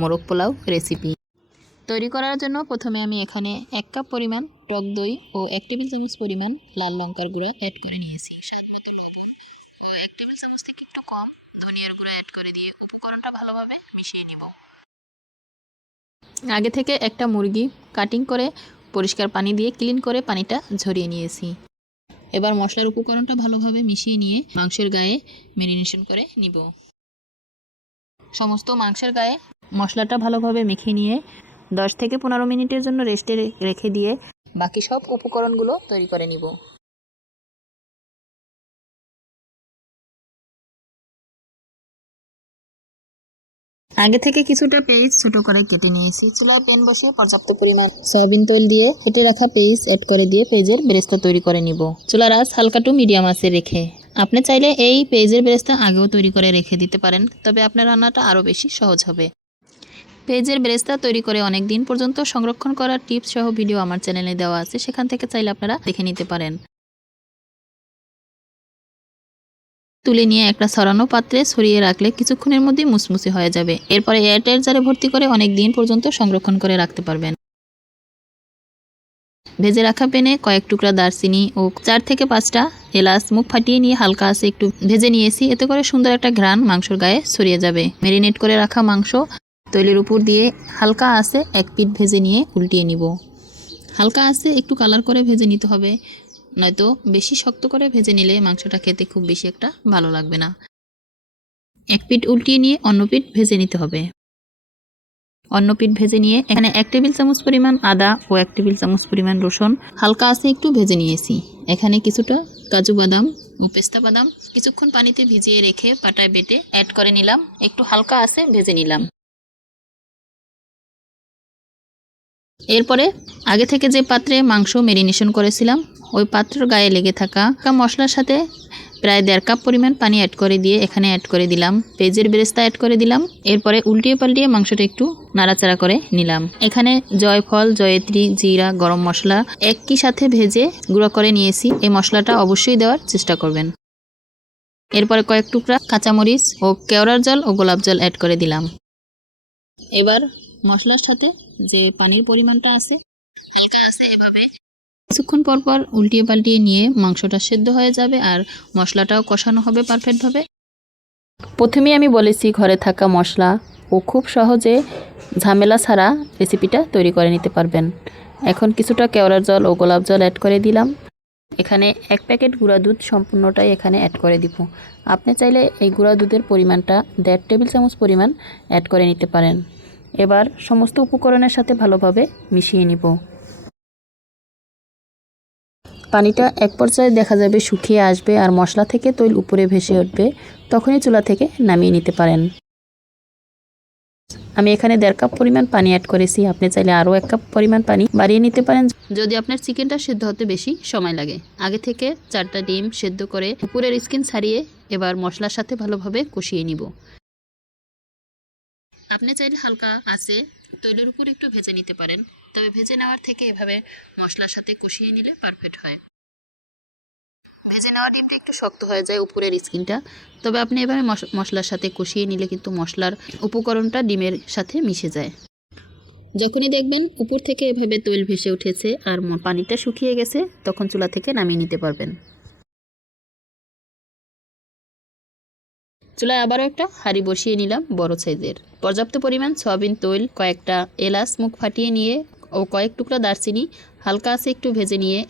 মোরগ পোলাও রেসিপি তৈরি করার জন্য প্রথমে আমি এখানে 1 কাপ পরিমাণ টক দই ও 1 টেবিল চামচ পরিমাণ লাল লঙ্কার গুঁড়া অ্যাড করে নিয়েছি। স্বাদমতো লবণ ও 1 টেবিল চামচ থেকে একটু কম ধনিয়ার গুঁড়া অ্যাড করে দিয়ে উপকরণটা ভালোভাবে মিশিয়ে নিব। আগে থেকে একটা মুরগি কাটিং করে পরিষ্কার পানি দিয়ে ক্লিন করে পানিটা ঝরিয়ে নিয়েছি। এবার মশলার উপকরণটা ভালোভাবে মিশিয়ে নিয়ে মাংসের গায়ে ম্যারিনেশন করে নিব। সমস্ত মাংসের গায়ে মশলাটা ভালোভাবে মেখে নিয়ে 10 থেকে 15 মিনিটের জন্য রেস্টে রেখে দিয়ে বাকি সব উপকরণগুলো তৈরি করে নিব। আগে থেকে কিছুটা পেঁয়াজ ছোট করে কেটে নিয়েছি। চুলায় প্যান বসিয়ে পর্যাপ্ত পরিমাণ সয়াবিন তেল দিয়ে কেটে রাখা পেঁয়াজ অ্যাড করে দিয়ে পেঁয়াজের বেরেস্তা তৈরি করে নিব। চুলার আঁচ হালকা টু মিডিয়াম আঁচে রেখে। আপনি চাইলে এই পেঁয়াজের বেরেস্তা আগেও তৈরি করে রেখে দিতে পারেন, তবে আপনার রান্নাটা আরও বেশি সহজ হবে। পেঁয়াজের বেরেস্তা তৈরি করে অনেক দিন পর্যন্ত সংরক্ষণ করার টিপস সহ ভিডিও আমার চ্যানেলে দেওয়া আছে, সেখান থেকে চাইলে আপনারা দেখে নিতে পারেন। তুলে নিয়ে একটা ছড়ানো পাত্রে ছড়িয়ে রাখলে কিছুক্ষণের মধ্যে মুসমুসে হয়ে যাবে। এরপরে এয়ারটাইট জারে ভর্তি করে অনেক দিন পর্যন্ত সংরক্ষণ করে রাখতে পারবেন। ভেজে রাখা প্যানে কয়েক টুকরা দারচিনি ও 4 থেকে 5টা এলাচ মুখ ফাটিয়ে নিয়ে হালকা আছে একটু ভেজে নিয়েছি। এতে করে সুন্দর একটা ঘ্রাণ মাংসর গায়ে ছড়িয়ে যাবে। ম্যারিনেট করে রাখা মাংস তৈলের উপর দিয়ে হালকা আছে 1 পিঠ ভেজে নিয়ে উল্টিয়ে নিব। হালকা আছে একটু কালার করে ভেজে নিতে হবে, নয়তো বেশি শক্ত করে ভেজে নিলে মাংসটা খেতে খুব বেশি একটা ভালো লাগবে না। 1 পিঠ উল্টিয়ে নিয়ে অন্য পিঠ ভেজে নিতে হবে। অন্য পিঠ ভেজে নিয়ে এখানে 1 টেবিল চামচ পরিমাণ আদা ও 1 টেবিল চামচ পরিমাণ রসুন হালকা আছে একটু ভেজে নিয়েছি। এখানে কিছুটা কাজু বাদাম ও পেস্তা বাদাম কিছুক্ষণ পানিতে ভিজিয়ে রেখে পাটায় বেটে অ্যাড করে নিলাম। একটু হালকা আছে ভেজে নিলাম। এরপরে আগে থেকে যে পাত্রে মাংস ম্যারিনেশন করেছিলাম ওই পাত্রের গায়ে লেগে থাকা মশলার সাথে প্রায় 1.5 কাপ পরিমাণ পানি অ্যাড করে দিয়ে এখানে অ্যাড করে দিলাম পেঁয়াজের বেরেস্তা অ্যাড করে দিলাম। এরপরে উল্টিয়ে পাল্টিয়ে মাংসটা একটু নাড়াচাড়া করে নিলাম। এখানে জয়ফল, জয়ত্রী, জিরা, গরম মশলা একই সাথে ভেজে গুঁড়ো করে নিয়েছি। এই মশলাটা অবশ্যই দেওয়ার চেষ্টা করবেন। এরপরে কয়েক টুকরা কাঁচামরিচ ও কেওড়ার জল ও গোলাপ জল অ্যাড করে দিলাম। এবার মশলার সাথে যে পানির পরিমাণটা আছে এভাবে কিছুক্ষণ পর পর উল্টিয়ে পাল্টিয়ে নিয়ে মাংসটা সেদ্ধ হয়ে যাবে আর মশলাটাও কষানো হবে পারফেক্টভাবে। প্রথমেই আমি বলেছি ঘরে থাকা মশলা ও খুব সহজে ঝামেলা ছাড়া রেসিপিটা তৈরি করে নিতে পারবেন। এখন কিছুটা কেওড়ার জল ও গোলাপ জল অ্যাড করে দিলাম। এখানে 1 প্যাকেট গুঁড়া দুধ সম্পূর্ণটাই এখানে অ্যাড করে দিব। আপনি চাইলে এই গুঁড়া দুধের পরিমাণটা 1.5 টেবিল চামচ পরিমাণ অ্যাড করে নিতে পারেন। এবার সমস্ত উপকরণের সাথে ভালোভাবে মিশিয়ে নিব। পানিটা এক পর্যায়ে দেখা যাবে শুকিয়ে আসবে আর মশলা থেকে তৈল উপরে ভেসে উঠবে, তখনই চুলা থেকে নামিয়ে নিতে পারেন। আমি এখানে 1.5 কাপ পরিমাণ পানি অ্যাড করেছি। আপনি চাইলে আরও 1 কাপ পরিমাণ পানি বাড়িয়ে নিতে পারেন যদি আপনার চিকেনটা সেদ্ধ হতে বেশি সময় লাগে। আগে থেকে 4টা ডিম সেদ্ধ করে উপরের স্কিন ছাড়িয়ে এবার মশলার সাথে ভালোভাবে কষিয়ে নিব। আপনি চাইলে হালকা আছে তৈলের উপর একটু ভেজে নিতে পারেন, তবে ভেজে নেওয়ার থেকে এভাবে মশলার সাথে কষিয়ে নিলে পারফেক্ট হয়। ভেজে নেওয়া ডিমটা একটু শক্ত হয়ে যায় উপরের স্কিনটা, তবে আপনি এভাবে মশলার সাথে কষিয়ে নিলে কিন্তু মশলার উপকরণটা ডিমের সাথে মিশে যায়। যখনই দেখবেন উপর থেকে এভাবে তৈল ভেসে উঠেছে আর পানিটা শুকিয়ে গেছে, তখন চুলা থেকে নামিয়ে নিতে পারবেন। চুলায় আবারও একটা হাঁড়ি বসিয়ে নিলাম বড় সাইজের। পর্যাপ্ত পরিমাণ সয়াবিন তেল, কয়েকটা এলাচ মুখ ফাটিয়ে নিয়ে ও কয়েক টুকরা দারচিনি হালকা আছে একটু ভেজে নিয়ে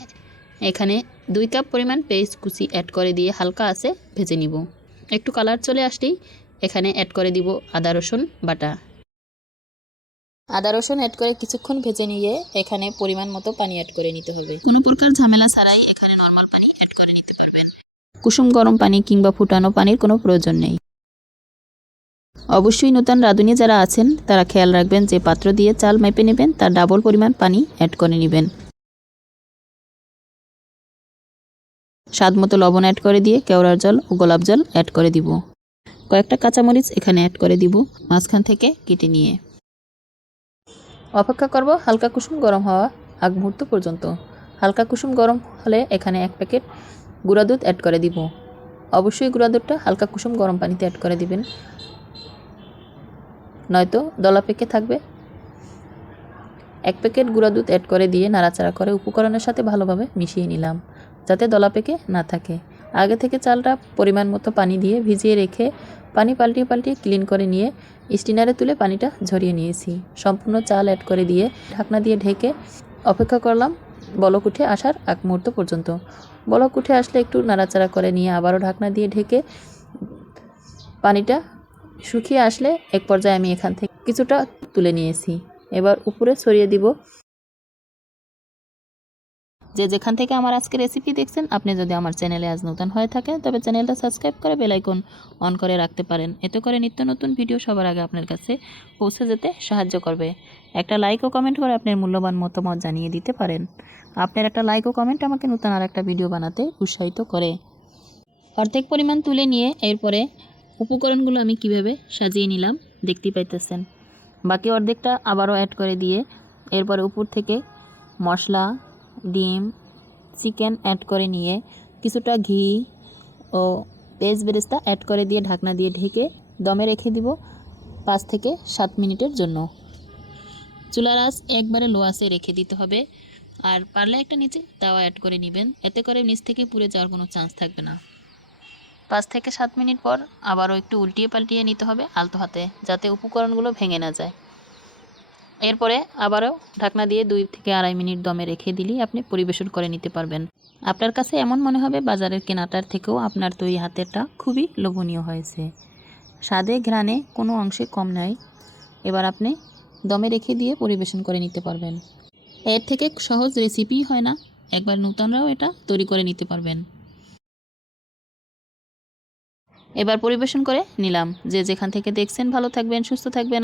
এখানে 2 কাপ পরিমাণ পেঁয়াজ কুচি অ্যাড করে দিয়ে হালকা আছে ভেজে নিব। একটু কালার চলে আসলেই এখানে অ্যাড করে দিব আদা রসুন বাটা। আদা রসুন অ্যাড করে কিছুক্ষণ ভেজে নিয়ে এখানে পরিমাণ মতো পানি অ্যাড করে নিতে হবে। কোনো প্রকার ঝামেলা ছাড়াই এখানে নরমাল পানি অ্যাড করে নিতে পারবেন। কুসুম গরম পানি কিংবা ফুটানো পানির কোনো প্রয়োজন নেই। অবশ্যই নতুন রাঁধুনি যারা আছেন তারা খেয়াল রাখবেন যে পাত্র দিয়ে চাল মেপে নেবেন তার ডাবল পরিমাণ পানি অ্যাড করে নেবেন। স্বাদ মতো লবণ অ্যাড করে দিয়ে কেওড়ার জল ও গোলাপ জল অ্যাড করে দিব। কয়েকটা কাঁচামরিচ এখানে অ্যাড করে দিব মাঝখান থেকে কেটে নিয়ে। অপেক্ষা করব হালকা কুসুম গরম হওয়া আগ মুহূর্ত পর্যন্ত। হালকা কুসুম গরম হলে এখানে 1 প্যাকেট গুঁড়া দুধ অ্যাড করে দিব। অবশ্যই গুঁড়া দুধটা হালকা কুসুম গরম পানিতে অ্যাড করে দিবেন। নয়তো দলা পেকে থাকবে। 1 প্যাকেট গুঁড়া দুধ অ্যাড করে দিয়ে নাড়াচাড়া করে উপকরণের সাথে ভালোভাবে মিশিয়ে নিলাম, যাতে দলা পেকে না থাকে। আগে থেকে চালটা পরিমাণ মতো পানি দিয়ে ভিজিয়ে রেখে পানি পাল্টিয়ে পাল্টিয়ে ক্লিন করে নিয়ে স্টিনারে তুলে পানিটা ঝরিয়ে নিয়েছি। সম্পূর্ণ চাল অ্যাড করে দিয়ে ঢাকনা দিয়ে ঢেকে অপেক্ষা করলাম বলক উঠে আসার আগ মুহূর্ত পর্যন্ত। বলক উঠে আসলে একটু নাড়াচাড়া করে নিয়ে আবারও ঢাকনা দিয়ে ঢেকে পানিটা শুকিয়ে আসলে এক পর্যায়ে আমি এখান থেকে কিছুটা তুলে নিয়েছি। এবার উপরে ছড়িয়ে দিব। যে যেখান থেকে আমার আজকে রেসিপি দেখছেন, আপনি যদি আমার চ্যানেলে আজ নতুন হয়ে থাকেন তবে চ্যানেলটা সাবস্ক্রাইব করে বেল আইকন অন করে রাখতে পারেন। এতে করে নিত্য নতুন ভিডিও সবার আগে আপনার কাছে পৌঁছে যেতে সাহায্য করবে। একটা লাইক ও কমেন্ট করে আপনার মূল্যবান মতামত জানিয়ে দিতে পারেন। আপনার একটা লাইক ও কমেন্ট আমাকে নতুন আর একটা ভিডিও বানাতে উৎসাহিত করে। অর্ধেক পরিমাণ তুলে নিয়ে এরপরে উপকরণগুলো আমি কিভাবে সাজিয়ে নিলাম দেখতেই পাইতেছেন। বাকি অর্ধেকটা আবারও অ্যাড করে দিয়ে এরপরে উপর থেকে মশলা, ডিম, চিকেন অ্যাড করে নিয়ে কিছুটা ঘি ও পেঁয়াজ বেরেস্তা অ্যাড করে দিয়ে ঢাকনা দিয়ে ঢেকে দমে রেখে দিব 5 থেকে 7 মিনিটের জন্য। চুলার আঁচ একবারে লো আঁচে রেখে দিতে হবে। আর পারলে একটা নিচে তাওয়া অ্যাড করে নেবেন, এতে করে নিচ থেকে পুড়ে যাওয়ার কোনো চান্স থাকবে না। 5 থেকে 7 মিনিট পর আবারও একটু উল্টিয়ে পাল্টিয়ে নিতে হবে আলতো হাতে, যাতে উপকরণগুলো ভেঙে না যায়। এরপরে আবারও ঢাকনা দিয়ে 2 থেকে 2.5 মিনিট দমে রেখে দিলেই আপনি পরিবেশন করে নিতে পারবেন। আপনার কাছে এমন মনে হবে বাজারের কেনাটার থেকেও আপনার তৈরি হাতেরটা খুবই লোভনীয় হয়েছে। স্বাদে ঘ্রাণে কোনো অংশে কম নয়। এবার আপনি দমে রেখে দিয়ে পরিবেশন করে নিতে পারবেন। এর থেকে সহজ রেসিপি হয় না, একবার নতুনরাও এটা তৈরি করে নিতে পারবেন। এবার পরিবেশন করে নিলাম। যে যেখান থেকে দেখছেন ভালো থাকবেন, সুস্থ থাকবেন।